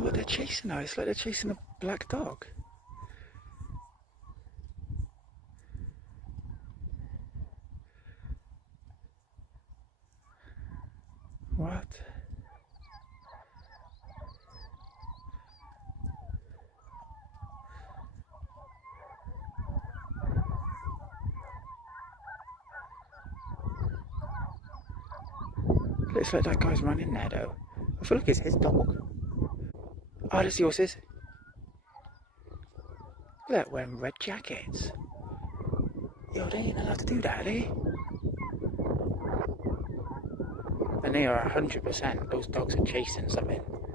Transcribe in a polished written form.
know what they're chasing now. It's like they're chasing a black dog. What? Looks like that guy's running there though. I feel like it's his dog. Oh, there's the horses. Look, wearing red jackets. Yo, they ain't allowed to do that, are they? And they are 100%, those dogs are chasing something.